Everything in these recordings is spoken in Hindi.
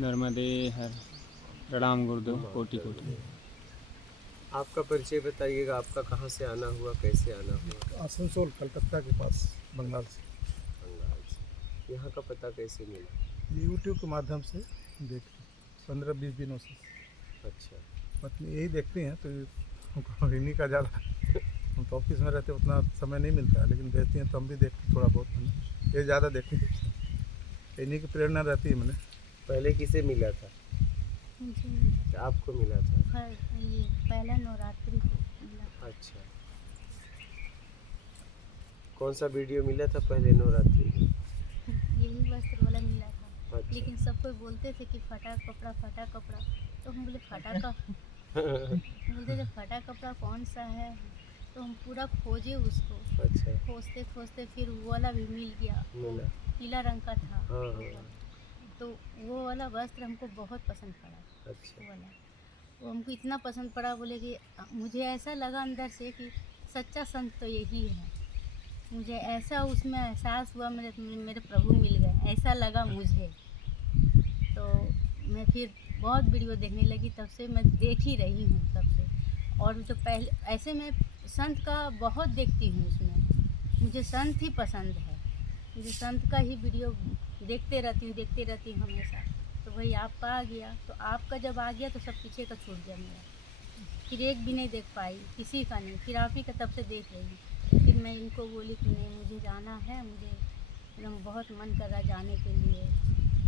नर्मदे हर प्रणाम गुरुदेव, कोटि कोटि। आपका परिचय बताइएगा, आपका कहाँ से आना हुआ, कैसे आना हुआ? आसनसोल कलकत्ता के पास, बंगाल से। बंगाल से। यहाँ का पता कैसे मिला? यूट्यूब के माध्यम से देख 15-20 दिनों से। अच्छा। पत्नी यही देखती हैं तो हमको इन्हीं का ज़्यादा हम तो ऑफिस में रहते उतना समय नहीं मिलता है, लेकिन भेजती हैं तो हम भी देखते थोड़ा बहुत। मैंने ये ज़्यादा देखती हैं, इन्हीं की प्रेरणा रहती है। मैंने पहले किसे मिला था? मुझे मिला आपको मिला था? ये पहला नवरात्रि को मिला। अच्छा। कौन सा वीडियो मिला था पहले नवरात्रि में? यही वस्त्र वाला मिला था। अच्छा। लेकिन सब कोई बोलते थे कि फटा कपड़ा फटा कपड़ा, तो हम बोले फटा का बोलते थे फटा कपड़ा कौन सा है, तो हम पूरा खोजे उसको। अच्छा। खोजते खोजते फिर वो वाला भी मिल गया, वो मिला। पीला रंग का था। हाँ हाँ। तो वो वाला वस्त्र हमको बहुत पसंद पड़ा। अच्छा। वो वाला वो हमको इतना पसंद पड़ा, बोले कि मुझे ऐसा लगा अंदर से कि सच्चा संत तो यही है। मुझे ऐसा उसमें एहसास हुआ, मेरे प्रभु मिल गए, ऐसा लगा मुझे। तो मैं फिर बहुत वीडियो देखने लगी, तब से मैं देख ही रही हूँ तब से। और जो पहले ऐसे मैं संत का बहुत देखती हूँ, उसमें मुझे संत ही पसंद है। मुझे संत का ही वीडियो देखते रहती हूँ हमेशा। तो वही आपका आ गया, तो आपका जब आ गया तो सब पीछे का छूट गया मेरा। फिर एक भी नहीं देख पाई, किसी का नहीं। फिर आप ही का तब से देख रही हूँ। फिर मैं इनको बोली कि नहीं, मुझे जाना है, मुझे एकदम बहुत मन कर रहा जाने के लिए।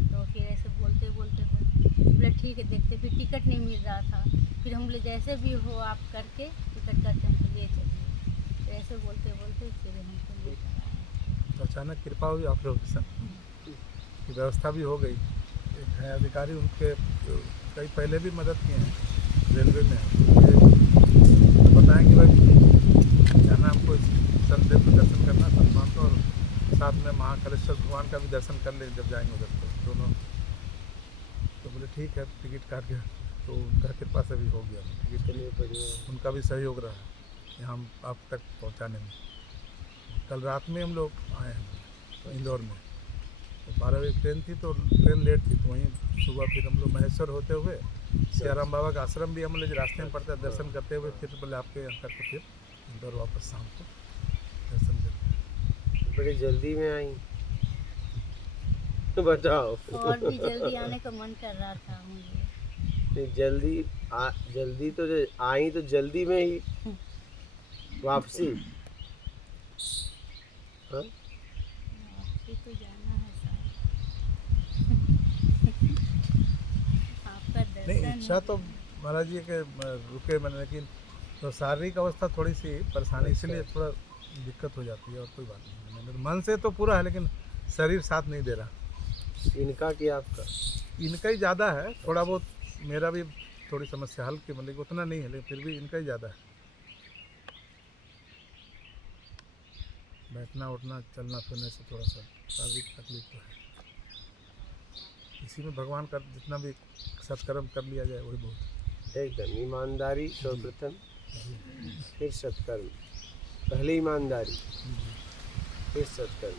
तो फिर ऐसे बोलते बोले ठीक है देखते। फिर टिकट नहीं मिल रहा था, फिर हम बोले जैसे भी हो आप करके टिकट करके हमको ले चलिए। तो ऐसे बोलते फिर हमको ले चला। तो अचानक कृपा हुई आप लोगों के साथ की व्यवस्था भी हो गई। एक है अधिकारी, उनके कई पहले भी मदद किए हैं, रेलवे में बताएँ कि भाई जाना हमको संतदेव का दर्शन करना, सम्मान को, और साथ में महाकालेश्वर भगवान का भी दर्शन कर लेंगे जब जाएंगे उधर। तो दोनों तो बोले ठीक है, टिकट काट गया। तो उनका कृपा से भी हो गया टिकट के लिए। बढ़िया। उनका भी सहयोग रहा यहाँ आप तक पहुँचाने में। कल रात में हम लोग आए हैं इंदौर में। तो 12 बजे ट्रेन थी, तो ट्रेन लेट थी, तो वहीं सुबह फिर हम लोग महेश्वर होते हुए सियाराम बाबा का आश्रम भी हम लोग रास्ते में पड़ता है, दर्शन करते हुए फिर बोले आपके यहाँ करके फिर इंदौर वापस शाम को दर्शन करते। बड़ी जल्दी में आई। बताओ। और भी जल्दी आने का मन कर रहा था मुझे। नहीं, जल्दी तो आई तो जल्दी में ही वापसी। हाँ? वापसी तो जाना है शायद। आपका नहीं, दर्शन इच्छा तो महाराज जी के रुके मैंने, लेकिन तो शारीरिक अवस्था थोड़ी सी परेशानी, इसलिए थोड़ा दिक्कत हो जाती है, और कोई बात नहीं। मैंने मन से तो पूरा है, लेकिन शरीर साथ नहीं दे रहा। इनका कि आपका? इनका ही ज़्यादा है, थोड़ा बहुत मेरा भी थोड़ी समस्या हल्की, मतलब उतना नहीं है, लेकिन फिर भी इनका ही ज़्यादा है। बैठना उठना चलना फिरने से थोड़ा सा शारीरिक तकलीफ तो है। इसी में भगवान का जितना भी सत्कर्म कर लिया जाए वही बहुत। एकदम ईमानदारी सर्वप्रथम, फिर सत्कर्म। पहले ईमानदारी, फिर सत्कर्म।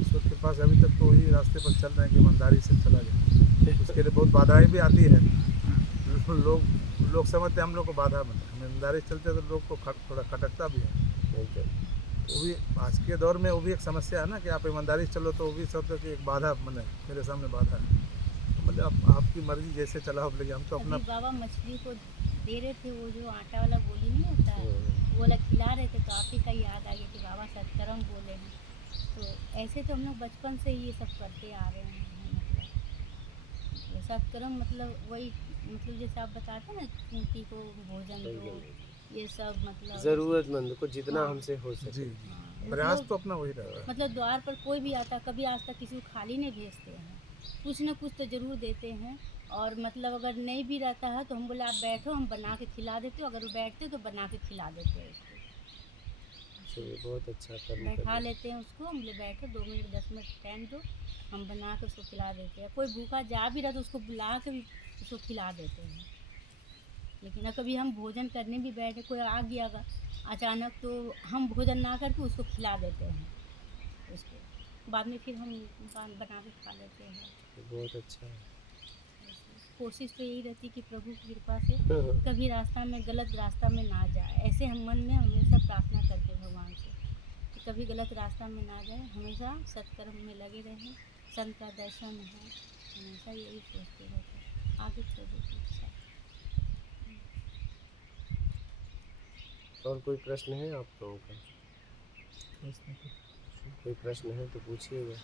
ईश्वर के पास अभी तक तो वही रास्ते पर चल रहे हैं कि ईमानदारी से चला जाए। उसके लिए बहुत बाधाएं भी आती है। लोग समझते हैं हम लोग को बाधा बने, हम ईमानदारी से चलते तो लोग को थोड़ा खटकता भी है। वो भी आज के दौर में वो भी एक समस्या है ना, कि आप ईमानदारी से चलो तो वो भी सोचते कि एक बाधा बने, मेरे सामने बाधा है। तो मतलब आपकी मर्जी जैसे चलाओ, लेकिन हम तो अपना। बाबा मछली को दे रहे थे, वो जो आटा वाला गोली नहीं होता है, वो वाला खिला रहे थे, तो आप ही का याद आ गया कि बाबा सत्कर्म बोले हैं। तो ऐसे तो हम लोग बचपन से ही ये सब करते आ रहे हैं। मतलब सत्कर्म मतलब वही, मतलब जैसे आप बताते हैं ना, खूंटी को भोजन दो, ये सब मतलब जरूरतमंद को जितना हाँ। हमसे हो सके। जी हाँ, प्रयास मतलब तो अपना वही रहता है। मतलब द्वार पर कोई भी आता, कभी आज तक किसी को खाली नहीं भेजते हैं, कुछ ना कुछ तो ज़रूर देते हैं। और मतलब अगर नहीं भी रहता है तो हम बोले आप बैठो, हम बना के खिला देते हो, अगर वो बैठते तो बना के खिला देते हैं उसको। चलिए, बहुत अच्छा कर्म कर बैठा रहे हैं। लेते हैं उसको, हम बोले बैठो 2 मिनट 10 मिनट टाइम दो, हम बना के उसको खिला देते हैं। कोई भूखा जा भी रहा तो उसको बुला के भी उसको खिला देते हैं। लेकिन अब कभी हम भोजन करने भी बैठे, कोई आ गया अगर अचानक, तो हम भोजन ना करके उसको खिला देते हैं उसको। बाद में फिर हम बना के खा लेते हैं। बहुत अच्छा है। कोशिश तो यही रहती कि प्रभु की कृपा से कभी रास्ता में गलत रास्ता में ना जाए, ऐसे हम मन में हमेशा प्रार्थना करते हैं भगवान से कि कभी गलत रास्ता में ना जाए, हमेशा सत्कर्म में लगे रहें, संत का दर्शन हो, हमेशा यही सोचते रहते हैं। आगे प्रभु की इच्छा। और कोई प्रश्न है आप लोगों का? कोई प्रश्न है तो पूछिएगा।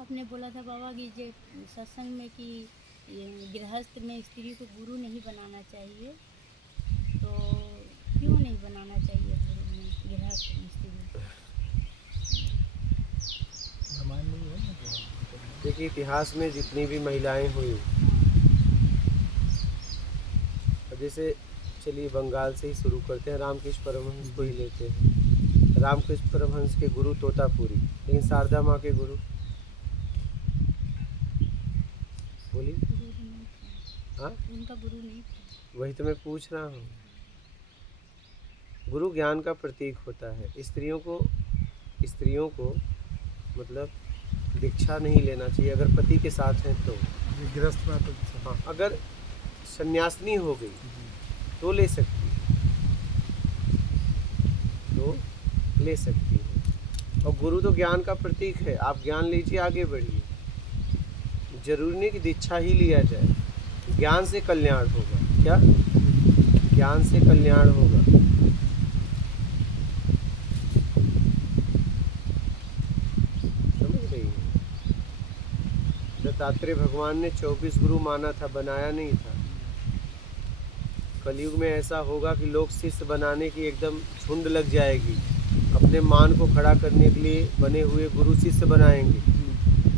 आपने बोला था बाबा कि जे सत्संग में कि गृहस्थ में स्त्री को गुरु नहीं बनाना चाहिए, तो क्यों नहीं बनाना चाहिए गुरु में गृहस्थ में स्त्री? देखिए इतिहास में जितनी भी महिलाएं हुई, जैसे चलिए बंगाल से ही शुरू करते हैं, रामकृष्ण परमहंस को ही लेते हैं। रामकृष्ण परमहंस के गुरु तोतापुरी, लेकिन शारदा माँ के गुरु बोली हाँ, उनका गुरु नहीं था। वही तो मैं पूछ रहा हूँ। गुरु ज्ञान का प्रतीक होता है। स्त्रियों को मतलब दीक्षा नहीं लेना चाहिए अगर पति के साथ हैं तो। गृहस्थ में तो हाँ, अगर सन्यासिनी हो गई तो ले सकती है। और गुरु तो ज्ञान का प्रतीक है। आप ज्ञान लीजिए, आगे बढ़िए। जरूरी नहीं कि दीक्षा ही लिया जाए, ज्ञान से कल्याण होगा। क्या? ज्ञान से कल्याण होगा। समझ रही है? दत्तात्रेय भगवान ने 24 गुरु माना था, बनाया नहीं था। कलयुग में ऐसा होगा कि लोग शिष्य बनाने की एकदम झुंड लग जाएगी। अपने मान को खड़ा करने के लिए बने हुए गुरु शिष्य बनाएंगे।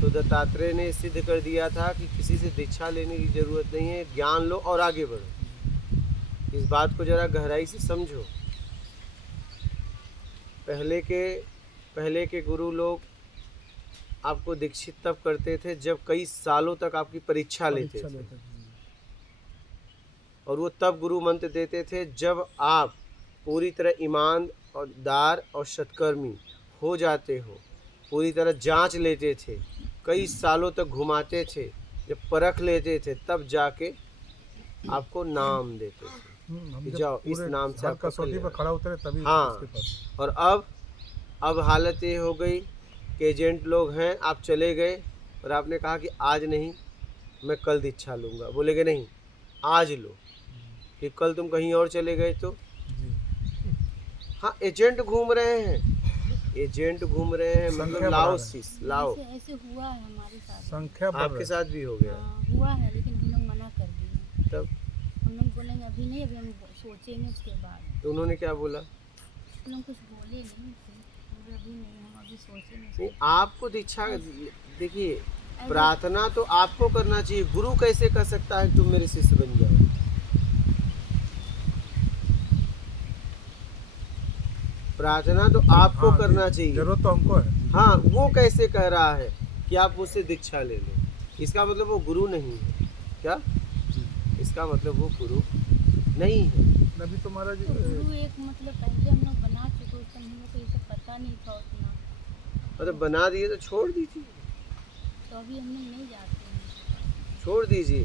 तो दत्तात्रेय ने सिद्ध कर दिया था कि किसी से दीक्षा लेने की जरूरत नहीं है, ज्ञान लो और आगे बढ़ो। इस बात को जरा गहराई से समझो। पहले के गुरु लोग आपको दीक्षित तब करते थे जब कई सालों तक आपकी परीक्षा लेते थे, और वो तब गुरु मंत्र देते थे जब आप पूरी तरह ईमानदार और सत्कर्मी हो जाते हो। पूरी तरह जांच लेते थे, कई सालों तक घुमाते थे, जब परख लेते थे तब जाके आपको नाम देते थे कि जाओ इस नाम से आपका पर खड़ा उतरे तभी। हाँ, और अब हालत ये हो गई कि एजेंट लोग हैं, आप चले गए और आपने कहा कि आज नहीं, मैं कल दीक्षा लूँगा। बोलेगे नहीं, आज लो। कि कल तुम कहीं और चले गए तो हाँ, एजेंट घूम रहे हैं, मतलब लाओ शिष्य लाओ। ऐसे हुआ है हमारे साथ, संख्या आपके साथ भी हो गया। हुआ है, लेकिन हम लोग मना कर दिए। तब हम लोग बोलेंगे अभी नहीं, अभी हम सोचेंगे उसके बाद। तो उन्होंने क्या बोला? हम लोग कुछ बोले नहीं थे, अभी नहीं, हम अभी सोचेंगे। नहीं, आपको दीक्षा देखिए, प्रार्थना तो आपको करना चाहिए। गुरु कैसे कर सकता है तुम मेरे शिष्य बन जाओ? प्रार्थना तो आपको करना चाहिए। जरूरत तो हमको है। हाँ, वो कैसे कह रहा है कि आप मुझसे दीक्षा ले लो? इसका मतलब वो गुरु नहीं है। क्या? इसका मतलब वो गुरु नहीं है। नबी तो महाराज तो गुरु एक मतलब पहले हम लोग बना चुके, उस टाइम हम लोग को ये सब पता नहीं था उतना। मतलब बना दिए तो छोड़ दीजिए। तो अभी हम लोग नहीं जाते हैं। छोड़ दीजिए,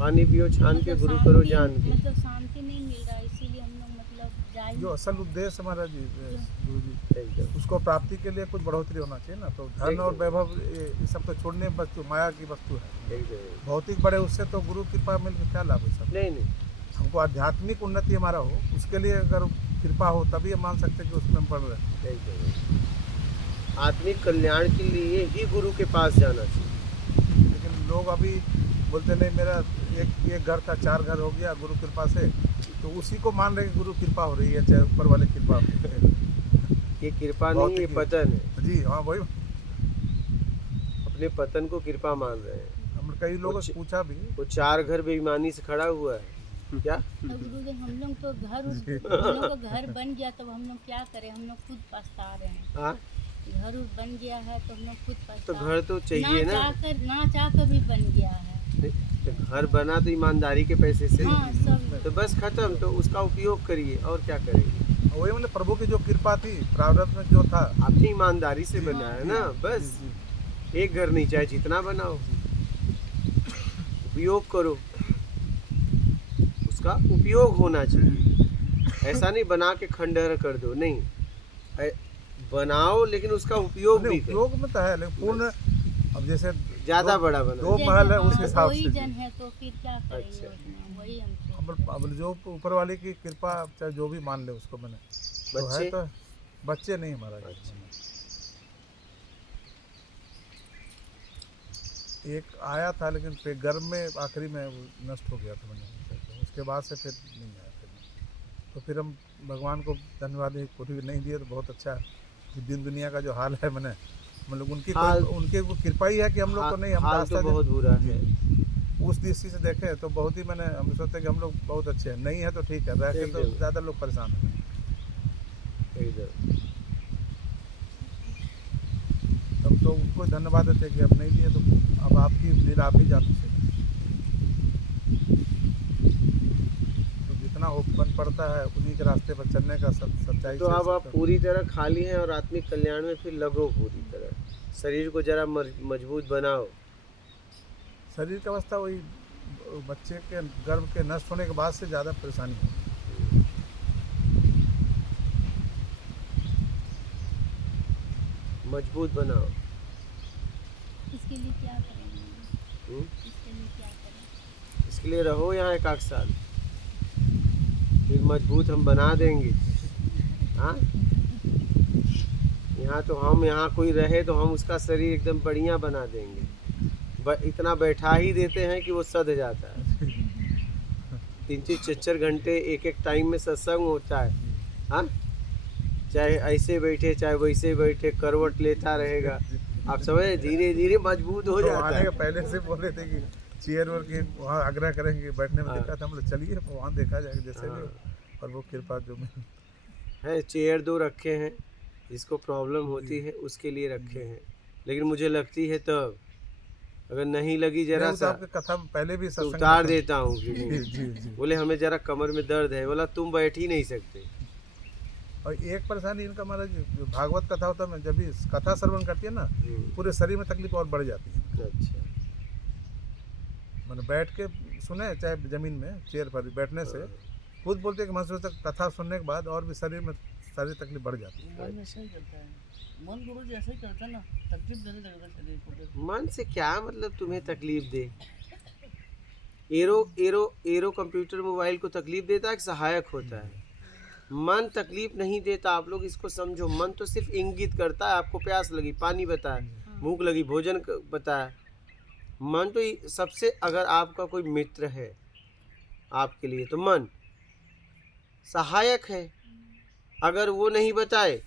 पानी पियो छान के, मतलब गुरु करो शांति- जान के। मतलब शांति नहीं मिल रहा, इसीलिए हम लोग मतलब जा ही जो असल उद्देश्य हमारा जी गुरु जी, एकदम उसको प्राप्ति के लिए कुछ बढ़ोतरी होना चाहिए ना। तो धन और वैभव ये सब तो छोड़ने वस्तु, माया की वस्तु है। एकदम। भौतिक बड़े उससे तो गुरु कृपा मिल के क्या लाभ है सब। नहीं, हमको आध्यात्मिक उन्नति हमारा हो, उसके लिए अगर कृपा हो तभी हम मान सकते हैं कि उसमें हम बढ़ रहे हैं। एकदम। आत्मिक कल्याण के लिए ही गुरु के पास जाना चाहिए। लेकिन लोग अभी बोलते नहीं, मेरा एक घर था 4 घर हो गया गुरु कृपा से, तो उसी को मान रहे कि गुरु कृपा हो रही है, चाहे ऊपर वाले कृपा हो रही है। ये कृपा नहीं, ये पतन है। जी हाँ, वही अपने पतन को कृपा मान रहे हैं। हम कई लोगों से पूछा भी। वो 4 घर बेईमानी से खड़ा हुआ है। क्या? तो गुरुदेव हम लोग तो हम लोग का घर बन गया, तो हम लोग क्या करें? हम लोग खुद पछता रहे हैं। हाँ, घर बन गया है तो हम लोग खुद पछता। तो घर तो चाहिए ना। ना चाहकर भी बन गया है। तो घर बना तो ईमानदारी के पैसे से। हाँ, सब तो बस खत्म, तो उसका उपयोग करिए और क्या करेंगे। वही मतलब प्रभु की जो कृपा थी, प्रारब्ध में जो था। अपनी ईमानदारी से बना है ना, बस। जी, एक घर नहीं, चाहे जितना बनाओ, उपयोग करो, उसका उपयोग होना चाहिए। ऐसा नहीं बना के खंडहर कर दो, नहीं, बनाओ लेकिन उसका उपयोग भी करो। उपयोग में तो है, लेकिन पूर्ण अब जैसे ज्यादा बड़ा बनाओ। दो महल है, उस हिसाब वही से जन है तो फिर क्या करेंगे अच्छा। उतना, वही हमको। अब जो ऊपर वाले की कृपा, चाहे जो भी मान ले उसको, मैंने तो है बच्चे तो बच्चे नहीं महाराज। अच्छा। एक आया था लेकिन फिर गर्भ में आखिरी में वो नष्ट हो गया था, मैंने उसके बाद से फिर नहीं आया फिर। तो फिर हम भगवान को धन्यवाद है, कोई नहीं दिए तो बहुत अच्छा है कि दिन दुनिया का जो हाल है, मैंने मतलब उनके वो कृपा ही है कि हम लोग को नहीं, हम हाल रास्ता तो बहुत बुरा है। उस दृष्टि से देखें तो बहुत ही, मैंने हम सोचते हैं कि हम लोग बहुत अच्छे हैं, नहीं है तो ठीक है, रह के तो एकदम। ज़्यादा लोग परेशान हैं। एकदम। तब तो उनको धन्यवाद देते कि अब नहीं दिए तो अब आपकी लीला आप ही जानते हैं। तो जितना ओपन पड़ता है उन्हीं के रास्ते पर चलने का सच्चाई तो से अब आप पूरी तरह खाली हैं और आत्मिक कल्याण में फिर लगो पूरी तरह। शरीर को जरा मजबूत बनाओ। शरीर की अवस्था वही बच्चे के गर्भ के नष्ट होने के बाद से ज़्यादा परेशानी है। मजबूत बनाओ। इसके लिए क्या करेंगे? हम्म? इसके लिए क्या करें? इसके लिए रहो यहाँ 1 साल, फिर मजबूत हम बना देंगे। हाँ, यहाँ तो हम, यहाँ कोई रहे तो हम उसका शरीर एकदम बढ़िया बना देंगे। इतना बैठा ही देते हैं कि वो सध जाता है। 3-3 4-4 घंटे एक टाइम में सत्संग होता है। हाँ, चाहे ऐसे बैठे चाहे वैसे बैठे, करवट लेता रहेगा। आप समझे, धीरे धीरे मजबूत हो तो जाता आने है। के पहले से बोल रहे थे कि चेयर वर की वहाँ आग्रह करेंगे, बैठने में हाँ। दिक्कत, हम लोग चलिए वहाँ देखा जाएगा जैसे हाँ। भी, और वो कृपा जो मिल। है, चेयर 2 रखे हैं, जिसको प्रॉब्लम होती है उसके लिए रखे हैं। लेकिन मुझे लगती है तब, अगर नहीं लगी जरा नहीं, वो तो सा आपके कथा में पहले भी तो सत्संग में उतार सुन- देता हूँ। जी जी जी। बोले हमें जरा कमर में दर्द है, बोला तुम बैठ ही नहीं सकते। और एक परेशानी इनका महाराज, जो भागवत कथा होता है, जब भी कथा श्रवण करती है ना, पूरे शरीर में तकलीफ और बढ़ जाती है। अच्छा। मैंने बैठ के सुने, चाहे जमीन में चेयर पर बैठने से खुद बोलते हैं कि महसूस तक कथा सुनने के बाद और भी शरीर में सारी तकलीफ बढ़ जाती है। मन ऐसा ही करता है, मन गुरु जी ऐसा ही करता है ना, तकलीफ देने लगता है शरीर को फिर। मन से क्या मतलब तुम्हें तकलीफ दे? Arrow arrow arrow computer mobile को तकलीफ देता है कि सहायक होता है? मन तकलीफ नहीं देता। आप लोग इसको समझो, मन तो सिर्फ इंगित करता है। आपको प्यास लगी पानी बताए, भूख लगी भोजन बताए। मन तो सबसे, अगर आपका कोई मित्र है आपके लिए तो मन सहायक है। अगर वो नहीं बताए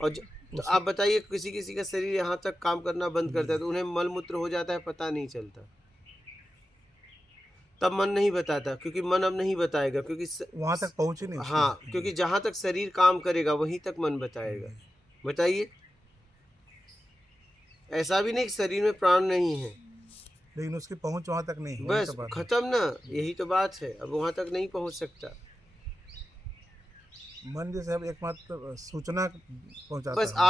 और तो आप बताइए, किसी किसी का शरीर यहाँ तक काम करना बंद करता है तो उन्हें मल मूत्र हो जाता है, पता नहीं चलता। तब मन नहीं बताता, क्योंकि मन अब नहीं बताएगा, क्योंकि वहाँ तक पहुँच ही नहीं। हाँ, क्योंकि जहाँ तक शरीर काम करेगा वहीं तक मन बताएगा। बताइए, ऐसा भी नहीं कि शरीर में प्राण नहीं है, लेकिन उसकी पहुँच वहाँ तक नहीं है। बस खत्म ना, यही तो बात है। अब वहाँ तक नहीं पहुँच सकता। मन जैसे अब एकमात्र सूचना पहुँचाता बस है।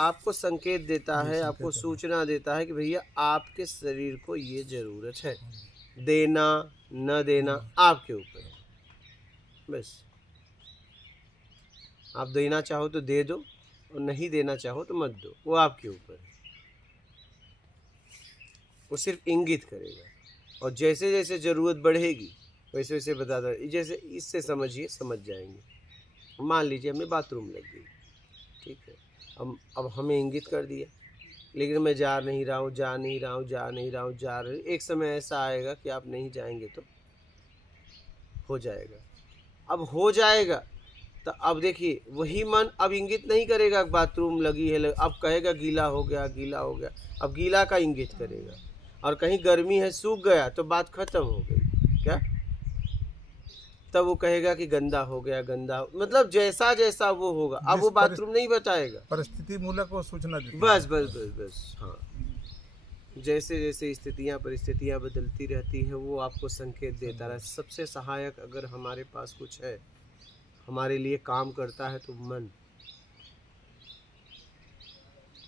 आपको संकेत देता है, संकेत आपको देता है। सूचना देता है कि भैया आपके शरीर को ये जरूरत है। देना न देना आपके ऊपर है। बस आप देना चाहो तो दे दो, और नहीं देना चाहो तो मत दो, वो आपके ऊपर है। वो सिर्फ इंगित करेगा, और जैसे जैसे ज़रूरत बढ़ेगी वैसे वैसे बताता है। जैसे इससे समझिए, समझ जाएंगे। मान लीजिए हमें बाथरूम लग गई, ठीक है, अब हमें इंगित कर दिया, लेकिन मैं जा नहीं रहा हूँ, जा नहीं रहा हूँ, जा नहीं रहा हूँ, जा रही। एक समय ऐसा आएगा कि आप नहीं जाएंगे तो हो जाएगा। अब हो जाएगा तो अब देखिए, वही मन अब इंगित नहीं करेगा बाथरूम लगी है, अब कहेगा गीला हो गया, गीला हो गया। अब गीला का इंगित करेगा। और कहीं गर्मी है, सूख गया तो बात खत्म हो गई क्या? तब वो कहेगा कि गंदा हो गया, गंदा मतलब जैसा जैसा वो होगा। अब वो बाथरूम नहीं बताएगा, परिस्थिति मूलक वो सूचना देती है। बस बस बस बस। हाँ, जैसे जैसे स्थितियाँ परिस्थितियाँ बदलती रहती है, वो आपको संकेत देता रहे। सबसे सहायक अगर हमारे पास कुछ है, हमारे लिए काम करता है तो मन।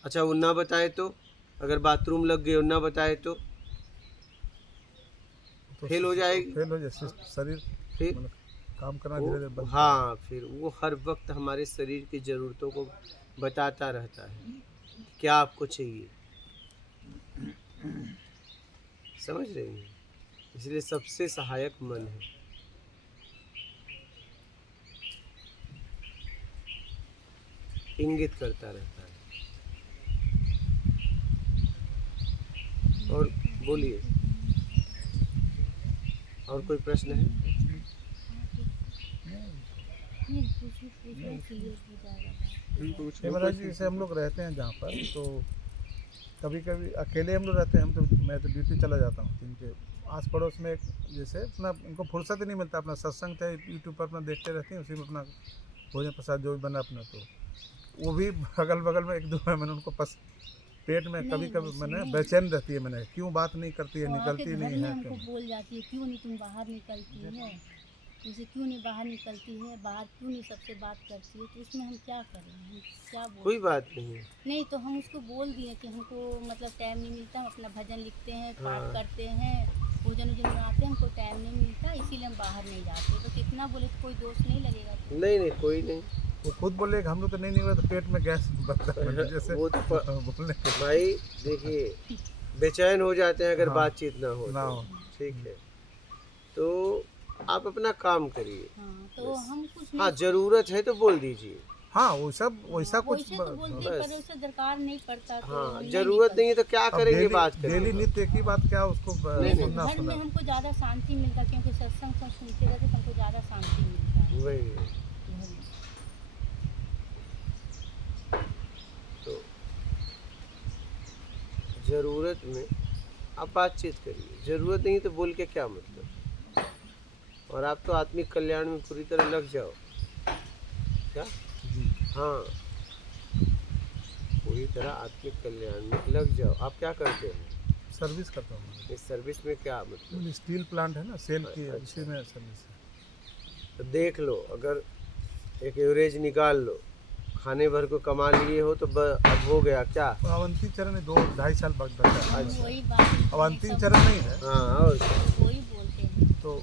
अच्छा वो ना बताए तो, अगर बाथरूम लग गए और ना बताए तो फेल हो जाएगी। फेल हो जाए शरीर, फिर मतलब काम करना धीरे धीरे बंद। हाँ, फिर वो हर वक्त हमारे शरीर की ज़रूरतों को बताता रहता है क्या आपको चाहिए, समझ रहे हैं। इसलिए सबसे सहायक मन है। इंगित करता रहता है। और बोलिए, और कोई प्रश्न है? नहीं पूछो क्लियर हो जाएगा। ये महाराज जी जैसे हम लोग रहते हैं जहाँ पर, तो कभी कभी अकेले हम लोग रहते हैं, मैं तो ड्यूटी चला जाता हूँ। इनके आस पड़ोस में एक जैसे अपना उनको फुर्सत ही नहीं मिलता, अपना सत्संग चाहे यूट्यूब पर अपना देखते रहते हैं, उसी में अपना भोजन प्रसाद जो भी बना अपना, तो वो भी अगल बगल में एक दो है, मैंने उनको पेट में कभी कभी मैंने बेचैन रहती है, मैंने क्यों बात नहीं करती है, निकलती घर नहीं में है हमको क्यों। बोल जाती है क्यों नहीं तुम बाहर निकलती है, जैसे क्यों नहीं बाहर निकलती है, बाहर क्यों नहीं सबसे बात करती है, तो उसमें हम क्या करें, हम क्या बोलें। कोई बात नहीं है। नहीं तो हम उसको बोल दिए कि हमको मतलब टाइम नहीं मिलता, हम अपना भजन लिखते हैं, हाँ। पाठ करते हैं, भोजन वोजन बनाते हैं, हमको टाइम नहीं मिलता, इसीलिए हम बाहर नहीं जाते। तो कितना बोले तो कोई दोष नहीं लगेगा। नहीं नहीं, कोई नहीं। वो खुद बोले कि हम लोग तो नहीं हुआ, तो पेट में गैस बनता है जैसे वो तो बोलने के भाई देखिए, बेचैन हो जाते हैं अगर हाँ, बातचीत ना हो ना तो। हो। ठीक है, तो आप अपना काम करिए। हाँ तो हम कुछ हाँ, नहीं, जरूरत है तो बोल दीजिए। हाँ वो सब वैसा कुछ वैसे तो बोलते बस। पर वैसे दरकार नहीं पड़ता तो हाँ, नहीं जरूरत नहीं है तो क्या अब करेंगे, डेली बात डेली करेंगे। नित्य एक ही बात क्या उसको नहीं, जैसे सुनना घर में सुना। हमको ज़्यादा शांति मिलता, क्योंकि सत्संग सब सुनते रहते तो हमको ज़्यादा शांति मिलता है वही घर में। तो जरूरत में आप बातचीत करिए, जरूरत नहीं तो बोल के क्या मतलब। और आप तो आत्मिक कल्याण में पूरी तरह लग जाओ। क्या? हाँ, पूरी तरह आत्मिक कल्याण में लग जाओ। आप क्या करते हैं? सर्विस करता हूँ। इस सर्विस में क्या मतलब? स्टील प्लांट है ना, सेल की अच्छा। उसी में सर्विस है। तो देख लो, अगर एक एवरेज निकाल लो, खाने भर को कमा लिए हो तो अब हो गया क्या? तो अब अंतिम चरण में 2-2.5 साल बचा है। हम वही बात अब अंतिम चरण नहीं है, हाँ, और क्या? वही बोलते हैं। तो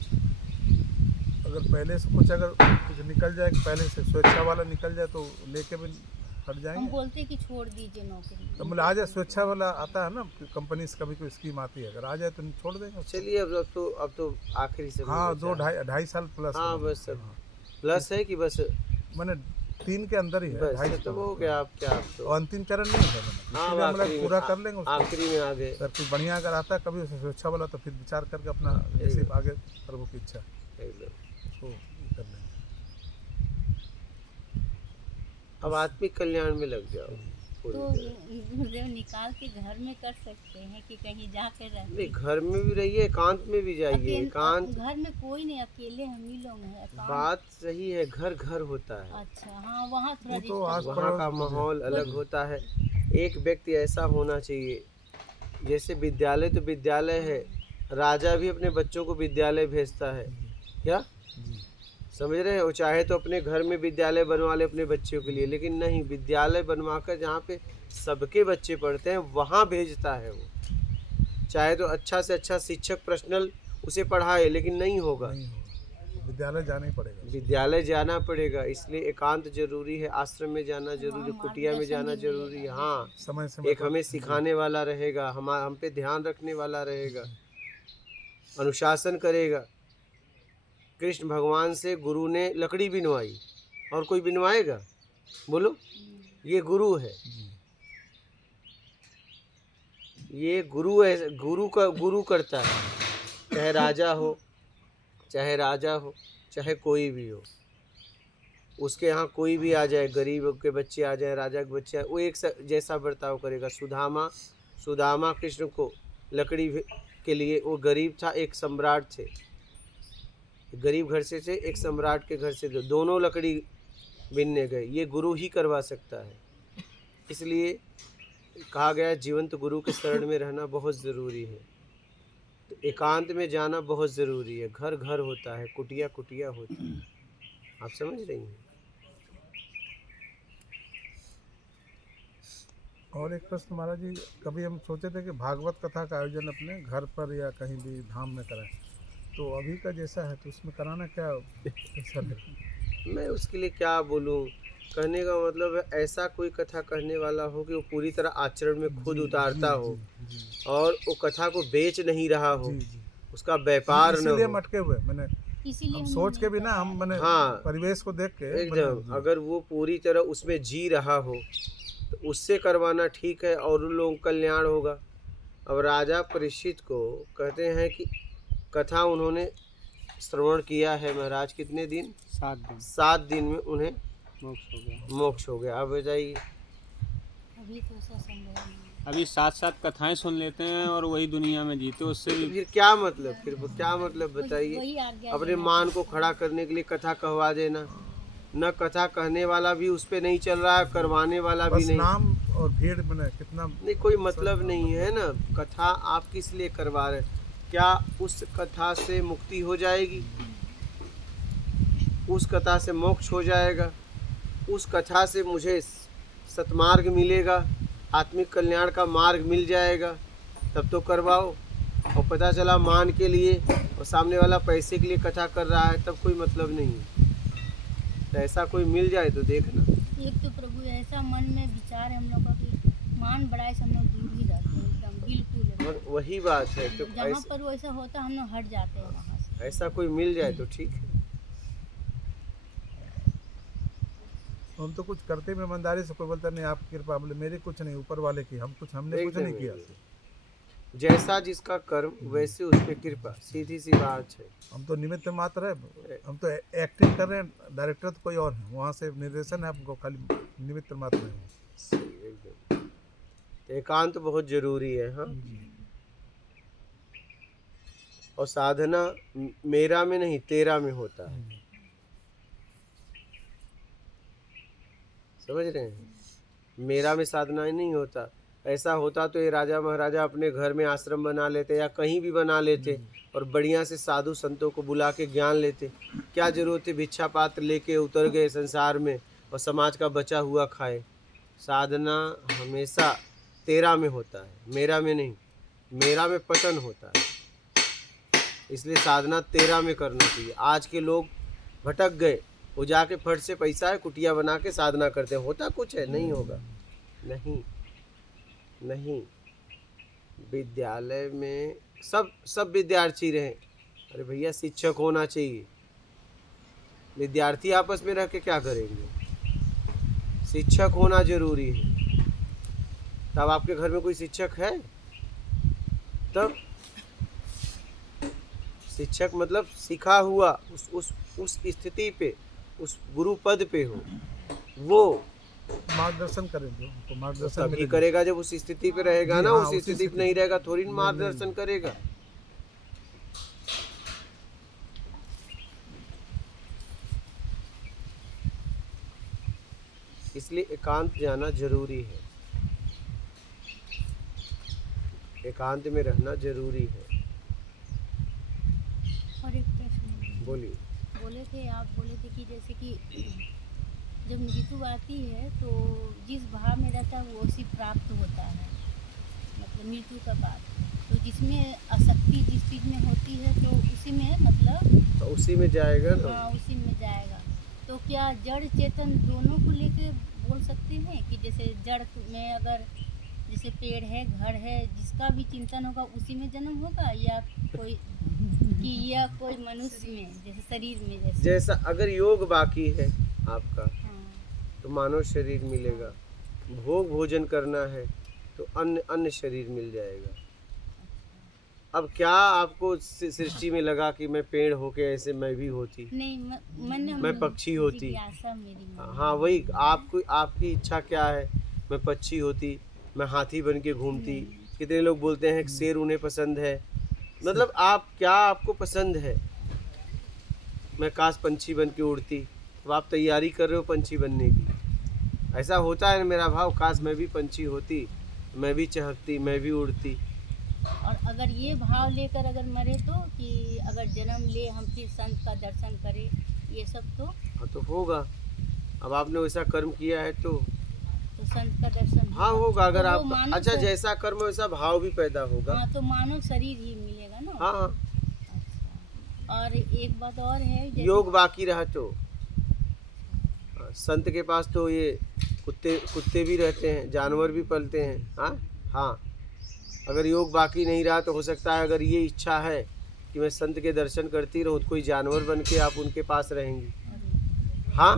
अगर पहले से कुछ निकल जाए, पहले से स्वेच्छा वाला निकल जाए तो लेके भी हट हम जाएंगे। बोलते हैं कि छोड़ दीजिए नौकरी। तो मतलब आ जाए स्वेच्छा वाला आता है ना, कंपनी से कभी कोई स्कीम आती है, अगर आ जाए तो छोड़ देंगे उसको। चलिए, अब तो आखिरी समय हाँ, बचा है। 2-2.5 साल प्लस। हाँ, बस अब प्लस है कि बस मैंने 3 के अंदर ही है, बस 2.5 तो हो गया। आप क्या, आप तो और अंतिम चरण नहीं है, हाँ, इसलिए हम आखिरी लोग में पूरा कर लेंगे उसको। आखिरी में आ गए। अगर कुछ बढ़िया अगर आता है कभी उसे स्वेच्छा वाला, तो फिर विचार करके अपना जैसे आगे प्रभु की इच्छा एकदम। उसको कर लेंगे। अब आत्मिक कल्याण में लग जाओ पूरी तो तरह। गुरुदेव निकाल के घर में कर सकते हैं कि कहीं जाकर रहते नहीं, घर में भी रहिए, एकांत में भी जाइए। एकांत घर में कोई नहीं, अकेले हम ही लोग हैं एकांत। बात सही है, घर घर होता है। अच्छा हाँ, वहाँ थोड़ा वो तो रिश्ता- आस वहाँ का माहौल अलग होता है। एक व्यक्ति ऐसा होना चाहिए, जैसे विद्यालय तो विद्यालय है, राजा भी अपने बच्चों को विद्यालय भेजता है। क्या समझ रहे हो? चाहे तो अपने घर में विद्यालय बनवा ले अपने बच्चों के लिए, लेकिन नहीं, विद्यालय बनवाकर जहाँ पे सबके बच्चे पढ़ते हैं वहाँ भेजता है वो। चाहे तो अच्छा से अच्छा शिक्षक पर्सनल उसे पढ़ाए, लेकिन नहीं होगा, नहीं होगा, विद्यालय जाना ही पड़ेगा। विद्यालय जाना पड़ेगा। इसलिए एकांत जरूरी है, आश्रम में जाना जरूरी है, हाँ, कुटिया में मार्गदर्शन जाना भी जरूरी है। मिलेगा। हाँ, समय समय एक हमें सिखाने वाला रहेगा, हम पे ध्यान रखने वाला रहेगा, अनुशासन करेगा। कृष्ण भगवान से गुरु ने लकड़ी बिनवाई, और कोई बिनवाएगा? बोलो, ये गुरु है। ये गुरु है, गुरु करता है। चाहे राजा हो, चाहे कोई भी हो, उसके यहाँ कोई भी आ जाए, गरीब के बच्चे आ जाए, राजा के बच्चे आए, वो एक जैसा बर्ताव करेगा। सुदामा कृष्ण को लकड़ी के लिए, वो गरीब था, एक सम्राट थे, गरीब घर से थे, एक सम्राट के घर से थे, दोनों लकड़ी बिनने गए। ये गुरु ही करवा सकता है। इसलिए कहा गया, जीवंत गुरु के शरण में रहना बहुत ज़रूरी है। तो एकांत में जाना बहुत ज़रूरी है। घर घर होता है, कुटिया कुटिया होती है। आप समझ रही हैं? और एक प्रश्न महाराज जी, कभी हम सोचे थे कि भागवत कथा का आयोजन अपने घर पर या कहीं भी धाम में कराएं, तो अभी का जैसा है तो उसमें कराना क्या कैसा है? मैं उसके लिए क्या बोलूं? कहने का मतलब है ऐसा कोई कथा कहने वाला हो कि वो पूरी तरह आचरण में खुद उतारता हो जी और वो कथा को बेच नहीं रहा हो, जी जी, उसका व्यापार न इसीलिए हम हो। अटके हुए मैंने, इसीलिए हम हमने सोच के नहीं भी ना, हम मैंने हाँ, परिवेश को देख के एकदम जी। अगर वो पूरी तरह उसमें जी रहा हो तो उससे करवाना ठीक है और उन लोगों का कल्याण होगा। अब राजा परीक्षित को कहते हैं कि कथा उन्होंने श्रवण किया है महाराज, कितने दिन? 7 दिन 7 दिन में उन्हें मोक्ष हो गया। मोक्ष हो गया। अब बताइए, अभी तो ऐसा संभव नहीं है। अभी 7 कथाएं सुन लेते हैं और वही दुनिया में जीते, उससे तो भी फिर क्या मतलब? फिर क्या मतलब बताइए? वही आज्ञा अपने लेना मान को खड़ा करने के लिए कथा कहवा देना, न कथा कहने वाला भी उस पे नहीं चल रहा है, करवाने वाला भी बस नहीं। नाम और भीड़ मैंने कितना नहीं, कोई मतलब नहीं है ना। कथा आप किस लिए करवा रहे? क्या उस कथा से मुक्ति हो जाएगी? उस कथा से मोक्ष हो जाएगा? उस कथा से मुझे सतमार्ग मिलेगा, आत्मिक कल्याण का मार्ग मिल जाएगा? तब तो करवाओ। और पता चला मान के लिए और सामने वाला पैसे के लिए कथा कर रहा है, तब कोई मतलब नहीं है। तो ऐसा कोई मिल जाए तो देखना। एक तो प्रभु ऐसा मन में विचार है हम लोग का कि मान बढ़ाए से हम लोग दूर ही रहते हैं एकदम बिल्कुल। और वही बात है, तो जहाँ पर वो ऐसा होता है हम लोग हट जाते हैं वहाँ से। ऐसा कोई मिल जाए तो ठीक है। हम तो कुछ करते भी ईमानदारी से, कोई बोलता नहीं आपकी कृपा, बोले मेरी कुछ नहीं, ऊपर वाले की, हमने कुछ एकदम नहीं किया। जैसा जिसका कर्म वैसे उस पे कृपा, सीधी सी बात है। हम तो निमित्त मात्र है, हम तो एक्टिंग कर रहे हैं, डायरेक्टर तो कोई और है, वहाँ से निर्देशन है, हमको खाली निमित्त मात्र है। सही, एकदम। तो एकांत बहुत जरूरी है। हाँ, और साधना मेरा में नहीं तेरा में होता है, समझ रहे हैं? मेरा में साधना ही नहीं होता। ऐसा होता तो ये राजा महाराजा अपने घर में आश्रम बना लेते या कहीं भी बना लेते और बढ़िया से साधु संतों को बुला के ज्ञान लेते। क्या जरूरत है भिक्षा पात्र लेके उतर गए संसार में और समाज का बचा हुआ खाए? साधना हमेशा तेरा में होता है, मेरा में नहीं। मेरा में पतन होता है, इसलिए साधना तेरा में करना चाहिए। आज के लोग भटक गए, वो जाके फट से पैसा है कुटिया बना के साधना करते हैं। होता कुछ है? नहीं होगा। नहीं नहीं, विद्यालय में सब विद्यार्थी रहे। अरे भैया, शिक्षक होना चाहिए। विद्यार्थी आपस में रह के क्या करेंगे? शिक्षक होना जरूरी है। तब आपके घर में कोई शिक्षक है? तब शिक्षक मतलब सिखा हुआ, उस स्थिति पे, उस गुरु पद पे हो, वो मार्गदर्शन करेंगे, उनको मार्गदर्शन तभी मिलेगा। करेगा जब उस स्थिति पे रहेगा जी, ना। हाँ, उस उसी स्थिति पे स्थिति नहीं रहेगा थोड़ी नहीं, मार्गदर्शन नहीं। करेगा। इसलिए एकांत जाना जरूरी है, एकांत में रहना जरूरी है। और एक प्रश्न बोलिए। बोले थे, आप बोले थे कि जैसे कि जब मृत्यु आती है तो जिस भाव में रहता है वो उसी प्राप्त होता है, मतलब मृत्यु का बाद। तो जिसमें आसक्ति जिस चीज़ में होती है तो उसी में मतलब तो उसी में जाएगा ना। हाँ उसी में जाएगा। तो क्या जड़ चेतन दोनों को लेके बोल सकते हैं कि जैसे जड़ में अगर जैसे पेड़ है, घर है, जिसका भी चिंतन होगा उसी में जन्म होगा, या कोई या कोई मनुष्य में जैसे शरीर में जैसा अगर योग बाकी है आपका हाँ। तो मानव शरीर मिलेगा। भोग भोजन करना है तो अन्य शरीर मिल जाएगा। अब क्या आपको सृष्टि में लगा कि मैं पेड़ होके ऐसे मैं भी होती? नहीं, मैं पक्षी होती। जिज्ञासा मेरी मन में। हाँ, वही आपकी इच्छा क्या है? मैं पक्षी होती, मैं हाथी बन के घूमती। कितने लोग बोलते हैं कि शेर उन्हें पसंद है। मतलब आपको पसंद है? मैं काश पंछी बन के उड़ती। अब आप तैयारी कर रहे हो पंछी बनने की। ऐसा होता है मेरा भाव, काश मैं भी पंछी होती, मैं भी चहकती, मैं भी उड़ती। और अगर ये भाव लेकर अगर मरे तो कि अगर जन्म ले हम फिर संत का दर्शन करें, ये सब तो हाँ तो होगा। अब आपने वैसा कर्म किया है तो संत का दर्शन हाँ होगा। अगर तो वो आप मानव अच्छा से- जैसा कर्म वैसा भाव भी पैदा होगा। हाँ तो मानव शरीर ही मिलेगा ना। हाँ हाँ, अच्छा। और एक बात और है जैसे योग बाकी रहा तो संत के पास तो ये कुत्ते कुत्ते भी रहते हैं, जानवर भी पलते हैं। हाँ हाँ, अगर योग बाकी नहीं रहा तो हो सकता है अगर ये इच्छा है कि मैं संत के दर्शन करती रहूँ तो कोई जानवर बन के आप उनके पास रहेंगी। हाँ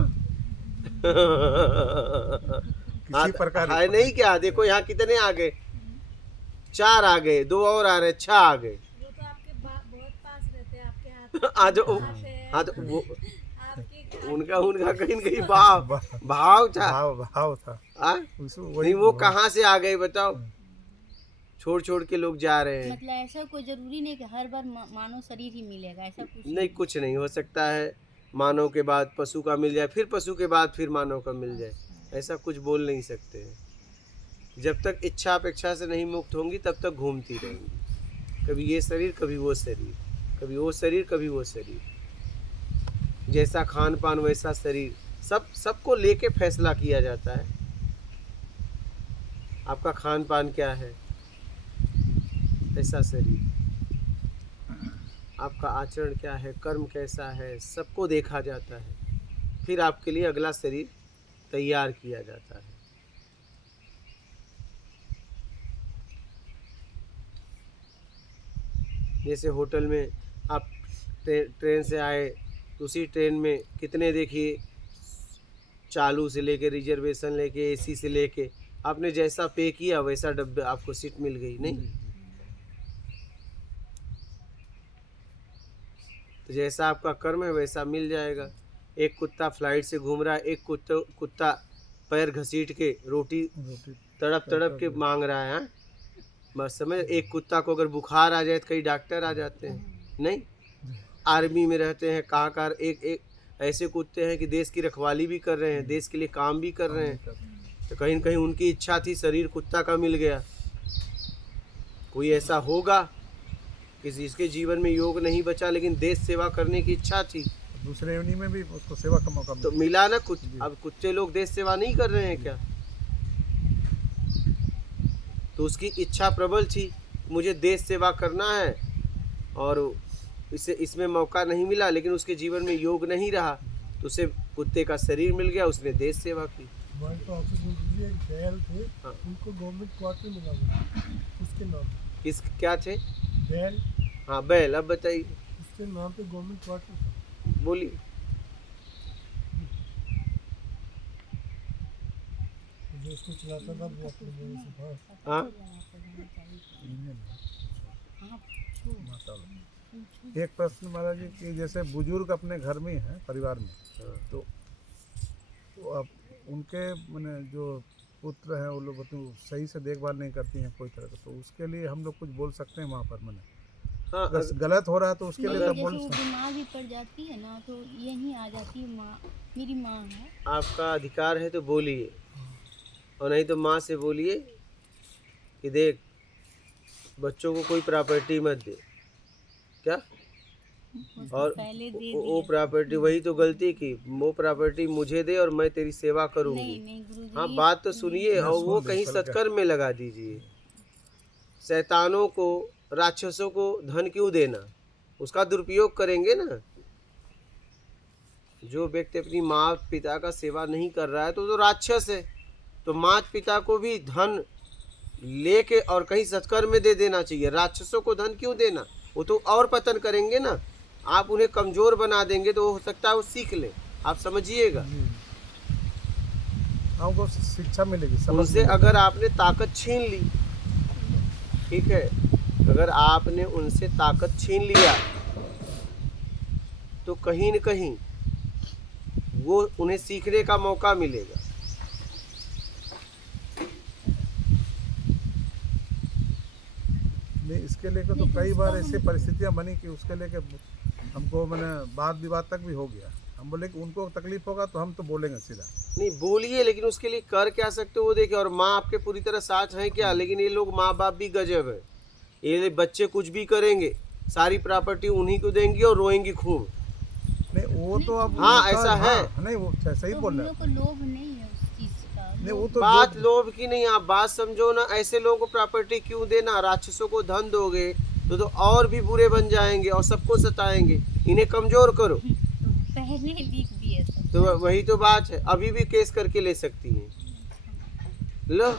किसी प्रकार है नहीं क्या? देखो यहाँ कितने आ गए, 4 आ गए, 2 और आ रहे, 6 आ गए। वो तो आपके बहुत पास रहते हैं, आपके हाथ आज हाँ तो वो उनका उनका कहीं न कहीं भाव था। भाव था हाँ? उसको नहीं वो कहाँ से आ गए बताओ? छोड़ छोड़ के लोग जा रहे हैं। मतलब ऐसा कोई जरूरी नहीं कि हर बार मानव शरीर ही मिलेगा, ऐसा कुछ नहीं, कुछ नहीं हो सकता है। मानव के बाद पशु का मिल जाए, फिर पशु के बाद फिर मानव का मिल जाए, ऐसा कुछ बोल नहीं सकते हैं। जब तक इच्छा अपेक्षा से नहीं मुक्त होंगी तब तक घूमती रहेंगी, कभी ये शरीर कभी वो शरीर, कभी वो शरीर कभी वो शरीर, जैसा खान पान वैसा शरीर, सबको लेके फैसला किया जाता है। आपका खान पान क्या है, ऐसा शरीर, आपका आचरण क्या है, कर्म कैसा है, सबको देखा जाता है। फिर आपके लिए अगला शरीर तैयार किया जाता है। जैसे होटल में आप ट्रेन से आए तो उसी ट्रेन में कितने देखिए चालू से लेके रिजर्वेशन लेके एसी से लेके आपने जैसा पे किया वैसा डब्बे आपको सीट मिल गई नहीं। तो जैसा आपका कर्म है वैसा मिल जाएगा। एक कुत्ता फ्लाइट से घूम रहा है, एक कुत्ता पैर घसीट के रोटी तड़प के मांग रहा है। हाँ? बस समझ, एक कुत्ता को अगर बुखार आ जाए तो कई डॉक्टर आ जाते हैं नहीं। आर्मी में रहते हैं, कहाँ एक ऐसे कुत्ते हैं कि देश की रखवाली भी कर रहे हैं, देश के लिए काम भी कर रहे हैं। तो कहीं न कहीं उनकी इच्छा थी, शरीर कुत्ता का मिल गया। कोई ऐसा होगा कि जिसके जीवन में योग नहीं बचा लेकिन देश सेवा करने की इच्छा थी, दूसरे योनि में भी उसको सेवा का मौका तो मिला ना। अब कुत्ते लोग देश सेवा नहीं कर रहे हैं क्या? तो उसकी इच्छा प्रबल थी, मुझे देश सेवा करना है, और इसमें मौका नहीं मिला, लेकिन उसके जीवन में योग नहीं रहा तो उसे कुत्ते का शरीर मिल गया, उसने देश सेवा की। एक बैल थे, हाँ। उनको गवर्नमेंट क्वार्टर मिला हुआ, उसके नाम किस क्या थे? बैल, हाँ बैल। अब बताइए, उसके नाम पे गवर्नमेंट क्वार्टर था। बोलिए। जो उसको चलाता था वो अपने लोगों से था। हाँ एक प्रश्न महाराज जी कि जैसे बुजुर्ग अपने घर में हैं, परिवार में, तो अब उनके मैंने जो पुत्र हैं वो लोग सही से देखभाल नहीं करती हैं कोई तरह का, तो उसके लिए हम लोग कुछ बोल सकते हैं वहाँ पर? मैंने हाँ, अगर गलत हो रहा है तो उसके लिए नहीं, तब जैसे बोल वो सकते बीमार भी पड़ जाती है ना तो यहीं आ जाती है माँ, मेरी माँ है। आपका अधिकार है तो बोलिए, और नहीं तो माँ से बोलिए कि देख बच्चों को कोई प्रॉपर्टी मत दे। क्या? वो तो और पहले दे वो दिया। प्रॉपर्टी, वही तो गलती की, वो प्रॉपर्टी मुझे दे और मैं तेरी सेवा करूंगी। नहीं गुरुजी, हाँ बात तो सुनिए, और वो कहीं सत्कर्म में लगा दीजिए। शैतानों को, राक्षसों को धन क्यों देना? उसका दुरुपयोग करेंगे ना। जो व्यक्ति अपनी माँ पिता का सेवा नहीं कर रहा है तो राक्षस है। तो माँ पिता को भी धन लेके और कहीं सत्कर्म में दे देना चाहिए। राक्षसों को धन क्यों देना? वो तो और पतन करेंगे ना। आप उन्हें कमजोर बना देंगे तो हो सकता है वो सीख ले। आप समझिएगा, हमको शिक्षा मिलेगी, समझ उनसे मिलेगी। अगर आपने ताकत छीन ली, ठीक है, अगर आपने उनसे ताकत छीन लिया तो कहीं न कहीं वो उन्हें सीखने का मौका मिलेगा। नहीं, इसके लेकर तो कई बार ऐसी परिस्थितियां बनी कि उसके लेकर हमको मैंने वाद विवाद तक भी हो गया। हम बोले कि उनको तकलीफ होगा तो हम तो बोलेंगे सीधा। नहीं बोलिए, लेकिन उसके लिए कर क्या सकते हो वो देखिए। और माँ आपके पूरी तरह साथ हैं क्या? लेकिन ये लोग माँ बाप भी गजब है। ये बच्चे कुछ भी करेंगे, सारी प्रॉपर्टी उन्हीं को देंगी और रोएंगी खूब। नहीं, वो तो अब हाँ, उसका- ऐसा है। हाँ, नहीं वो सही तो बोल हम रहे लोग हैं। को लोभ नहीं है उस चीज का। नहीं वो तो बात जो- लोभ की नहीं, आप बात समझो ना। ऐसे लोगों को प्रॉपर्टी क्यों देना? राक्षसों को धन दोगे तो और भी बुरे बन जाएंगे और सबको सताएंगे। इन्हें कमजोर करो। तो पहले लिख दिए सब। तो वही तो बात है, अभी भी केस करके ले सकती हैं। लो,